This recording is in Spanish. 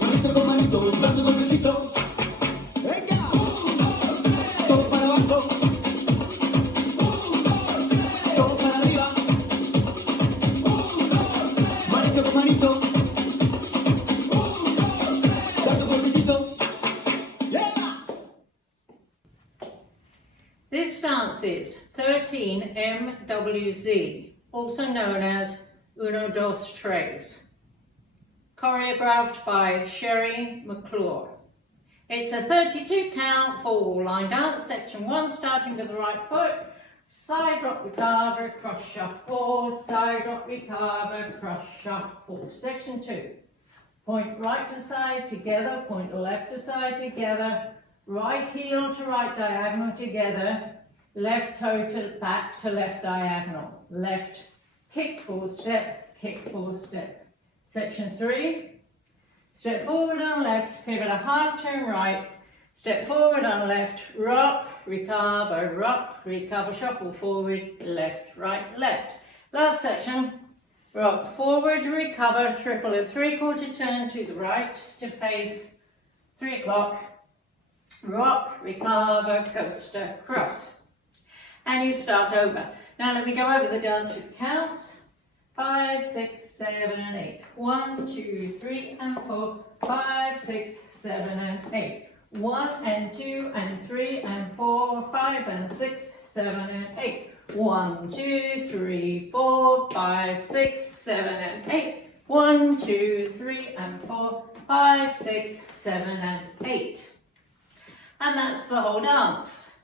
manito con manito, dando golpecito. Venga, todo para abajo, todo para arriba. Manito con manito, dando golpecito. Yeah! This dance is 13 MWZ, also known as Uno, Dos, Tres, choreographed by Sherry McClure. It's a 32 count 4-wall line dance, section 1 starting with the right foot, side rock recover, cross shuffle, side rock recover, cross shuffle. Section 2, point right to side together, point left to side together, right heel to right diagonal together, left toe to back to left diagonal, left kick forward step, kick forward step. Section 3, step forward on left, pivot a half turn right, step forward on left, rock, recover, shuffle forward, left, right, left. Last section, rock forward, recover, triple a 3/4 turn to the right to face 3 o'clock, rock, recover, coaster, cross. And you start over. Now let me go over the dance with the counts. 5, 6, 7 and 8. 1, 2, 3 and 4. 5, 6, 7 and 8. 1 and 2 and 3 and 4. 5 and 6, 7 and 8. 1, 2, 3, 4, 5, 6, 7 and 8. 1, 2, 3 and 4. 5, 6, 7 and 8. And that's the whole dance.